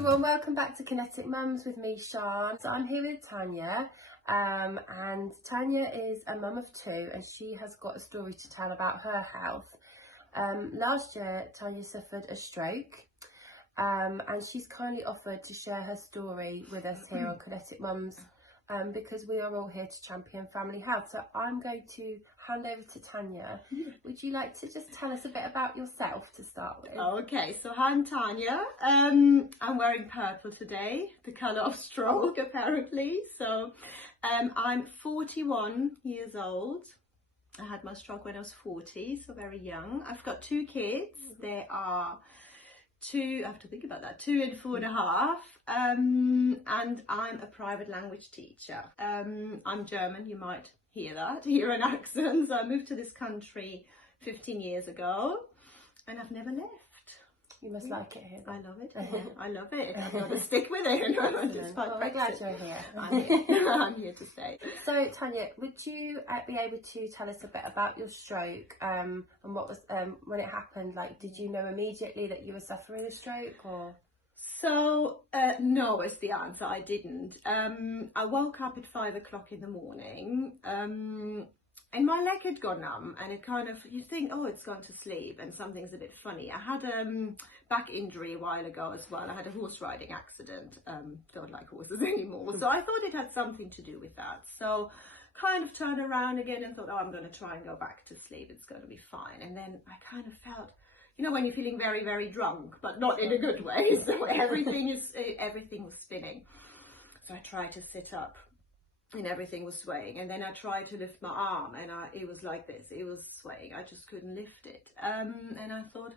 everyone, welcome back to Kinetik Mums with me, Sian. So I'm here with Tania, and Tania is a mum of two and she has got a story to tell about her health. Last year Tania suffered a stroke, and she's kindly offered to share her story with us here on Kinetik Mums, because we are all here to champion family health. So I'm going to hand over to Tania. Would you like to just tell us a bit about yourself to start with? Okay, so I'm Tania. I'm wearing purple today, the colour of stroke apparently. So I'm 41 years old. I had my stroke when I was 40, so very young. I've got two kids. They are two, I have to think about that, 2 and 4.5, and I'm a private language teacher. I'm German, you might hear an accent. So I moved to this country 15 years ago and I've never left. You must like it here. I love it. I love it. I'm going to stick with it. We're glad you're here. I'm here to stay. So Tania, would you be able to tell us a bit about your stroke, and what was when it happened? Like, did you know immediately that you were suffering a stroke, or? So no is the answer. I didn't. I woke up at 5 o'clock in the morning, and my leg had gone numb, and it kind of, you think, oh, it's gone to sleep and something's a bit funny. I had a back injury a while ago as well. I had a horse riding accident. Don't like horses anymore, so I thought it had something to do with that. So kind of turned around again and thought, oh, I'm going to try and go back to sleep, it's going to be fine. And then I kind of felt, you know, when you're feeling very, very drunk, but not in a good way. So everything was spinning. So I tried to sit up and everything was swaying. And then I tried to lift my arm and it was like this. It was swaying. I just couldn't lift it. And I thought,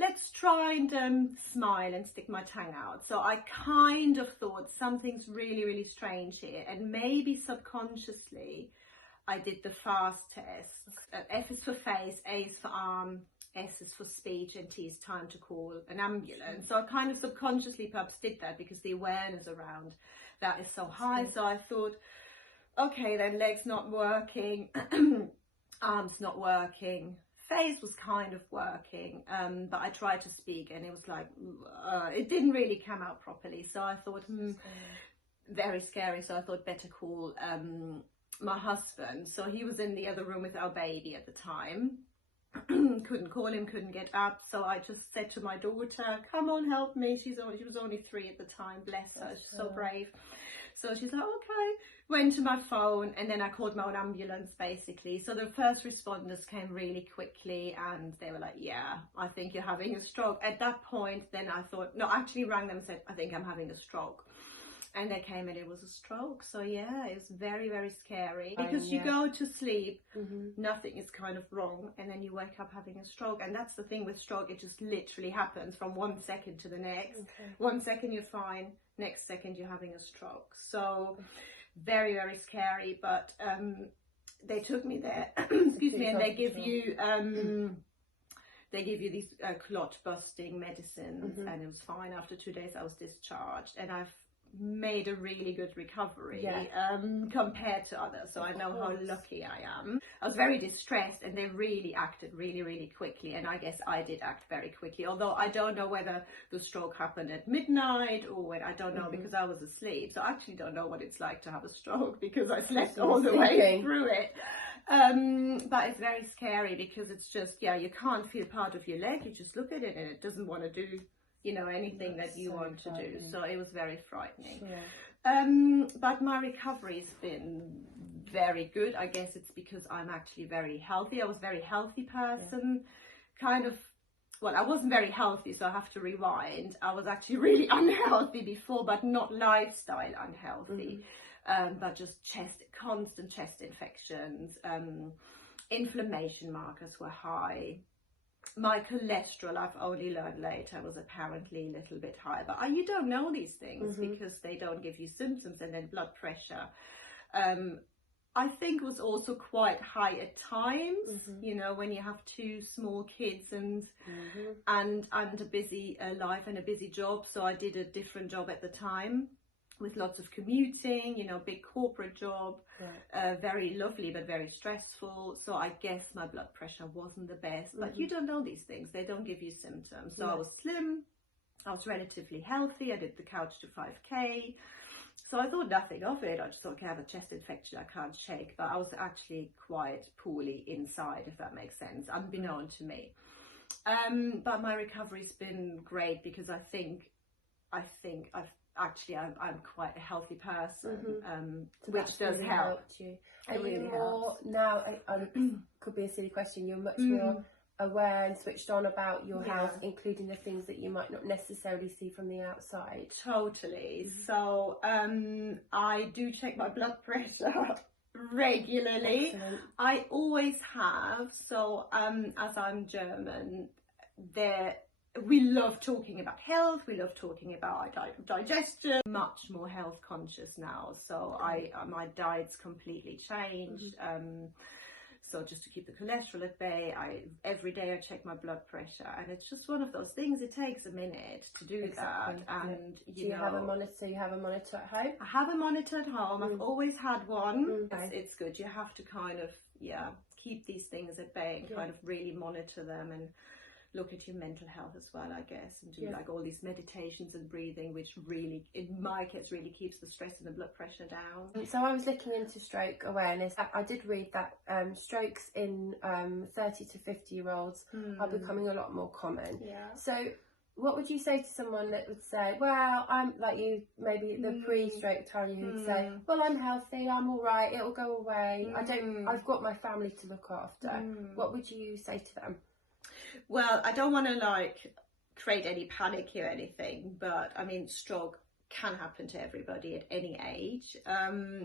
let's try and smile and stick my tongue out. So I kind of thought something's really, really strange here. And maybe subconsciously, I did the FAST test. F is for face, A is for arm, S is for speech, and T is time to call an ambulance. So I kind of subconsciously perhaps did that because the awareness around that is so high. So I thought, okay, then legs not working, arms not working, face was kind of working, but I tried to speak and it was like, it didn't really come out properly. So I thought, very scary. So I thought better call my husband. So he was in the other room with our baby at the time. Couldn't call him, couldn't get up. So I just said to my daughter, come on, help me. She was only 3 at the time, bless her, she's so brave. So she's like, okay, went to my phone, and then I called my own ambulance basically. So the first responders came really quickly and they were like, yeah, I think you're having a stroke. At that point, then I thought, no, I actually rang them and said, I think I'm having a stroke. And they came and it was a stroke. So yeah, it was very, very scary because you go to sleep, nothing is kind of wrong, and then you wake up having a stroke. And that's the thing with stroke, it just literally happens from 1 second to the next. 1 second you're fine, next second you're having a stroke. So very, very scary. But they took me there, excuse me, and they give you these clot busting medicines, and it was fine. After 2 days I was discharged, and I've made a really good recovery compared to others, so I know how lucky I am. I was very distressed and they really acted really, really quickly, and I guess I did act very quickly, although I don't know whether the stroke happened at midnight or when, I don't know, because I was asleep. So I actually don't know what it's like to have a stroke because I slept all the way through it. But it's very scary because it's just, you can't feel part of your leg, you just look at it and it doesn't want to do, you know, anything that you want to do. So it was very frightening. But my recovery's been very good. I guess it's because I'm actually very healthy. I was a very healthy person, kind of, well, I wasn't very healthy, so I have to rewind. I was actually really unhealthy before, but not lifestyle unhealthy, but just constant chest infections, inflammation markers were high. My cholesterol, I've only learned later, was apparently a little bit high, but you don't know these things because they don't give you symptoms. And then blood pressure, I think, was also quite high at times, you know, when you have 2 small kids and a busy life and a busy job. So I did a different job at the time with lots of commuting, you know, big corporate job, very lovely but very stressful. So I guess my blood pressure wasn't the best, but you don't know these things, they don't give you symptoms. So I was slim, I was relatively healthy. I did the couch to 5K. So I thought nothing of it. I just thought, okay, I have a chest infection, I can't shake. But I was actually quite poorly inside, if that makes sense, unbeknown to me. But my recovery's been great, because I think I'm quite a healthy person, which does help. You. Are you more now? Could be a silly question. You're much more aware and switched on about your health, including the things that you might not necessarily see from the outside. Totally. So I do check my blood pressure regularly. Excellent. I always have. So as I'm German, we love talking about health, we love talking about digestion, much more health conscious now. So my diet's completely changed. So just to keep the cholesterol at bay, every day I check my blood pressure, and it's just one of those things. It takes a minute to do that. And do you have a monitor? You have a monitor at home? I have a monitor at home. I've always had one. It's good. You have to kind of keep these things at bay and kind of really monitor them, and look at your mental health as well, I guess, and do like all these meditations and breathing, which really, in my case, really keeps the stress and the blood pressure down. So I was looking into stroke awareness. I did read that strokes in 30 to 50-year-olds are becoming a lot more common. So what would you say to someone that would say, well, I'm like you, maybe the pre-stroke Tanya, who'd say, well, I'm healthy, I'm all right, it'll go away, I've got my family to look after. What would you say to them? Well, I don't want to like create any panic here or anything, but I mean, stroke can happen to everybody at any age.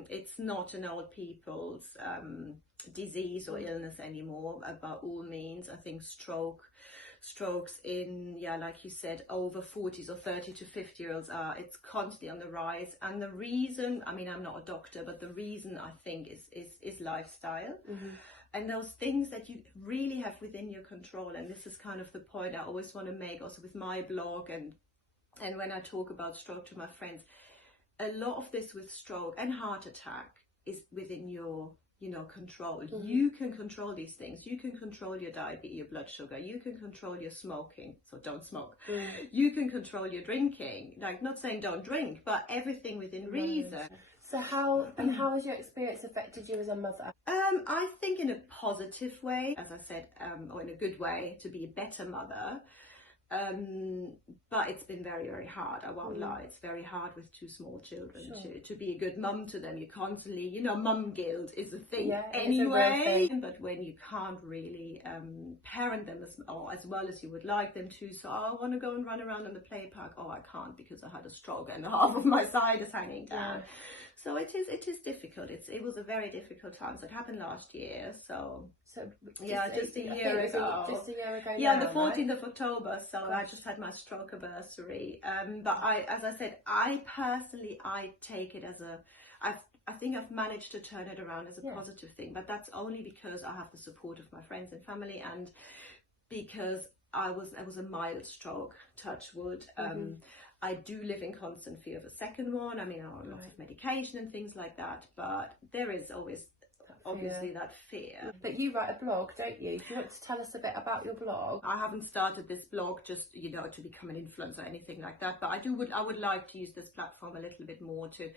It's not an old people's disease or illness anymore, by all means. I think strokes in, like you said, over 40s or 30 to 50-year-olds it's constantly on the rise. And the reason, I mean, I'm not a doctor, but the reason I think is lifestyle. And those things that you really have within your control. And this is kind of the point I always want to make also with my blog and when I talk about stroke to my friends. A lot of this with stroke and heart attack is within your control. You can control these things. You can control your diabetes, your blood sugar. You can control your smoking, so don't smoke. You can control your drinking. Like, not saying don't drink, but everything within reason. So how has your experience affected you as a mother? I think in a positive way, as I said, or in a good way, to be a better mother. But it's been very, very hard. I won't lie. It's very hard with two small children to be a good mum to them. You constantly, mum guilt is a thing anyway. But when you can't really parent them as well as you would like them to, so I want to go and run around in the play park. Oh, I can't because I had a stroke and half of my side is hanging down. So it is difficult. It was a very difficult time. So it happened last year. So just a year ago. Just a year ago. Yeah, the 14th of October. So I just had my stroke anniversary. But as I said, I personally take it as I think I've managed to turn it around as a positive thing. But that's only because I have the support of my friends and family, and because it was a mild stroke, touch wood. I do live in constant fear of a second one. I mean, I'm on lots of medication and things like that, but there is always obviously that fear. But you write a blog, don't you? Do you want to tell us a bit about your blog? I haven't started this blog just to become an influencer or anything like that, but I would like to use this platform a little bit more to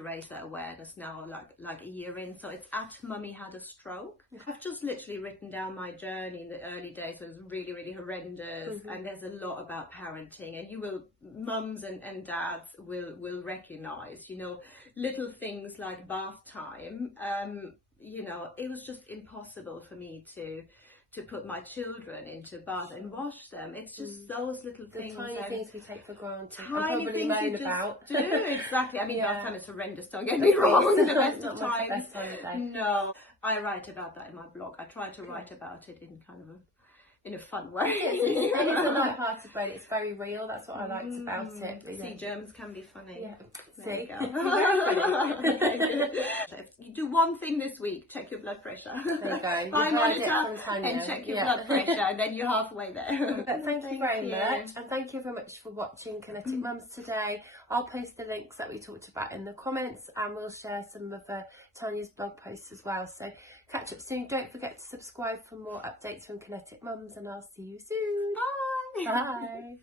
raise that awareness now, like a year in. So it's at Mummy Had a Stroke. I've just literally written down my journey in the early days. It was really, really horrendous, and there's a lot about parenting, and mums and dads will recognize little things like bath time. It was just impossible for me to put my children into bath and wash them. It's just those little things. The tiny things we take for granted. Tiny things moan about. Do exactly. I mean, bath time is horrendous. Don't get me wrong. The best of times. The best time of day. No, I write about that in my blog. I try to write about it in kind of in a fun way. And it's a light-hearted way. It's very real. That's what I liked about it. See, Germans can be funny. Yeah. There See? you go. Thank you. If you do one thing this week, check your blood pressure. There you go. Buy monitor and and check your blood pressure, and then you're halfway there. But thank you very much, and thank you very much for watching Kinetik Mums today. I'll post the links that we talked about in the comments, and we'll share some of Tania's blog posts as well. So catch up soon. Don't forget to subscribe for more updates from Kinetik Mums, and I'll see you soon. Bye. Bye.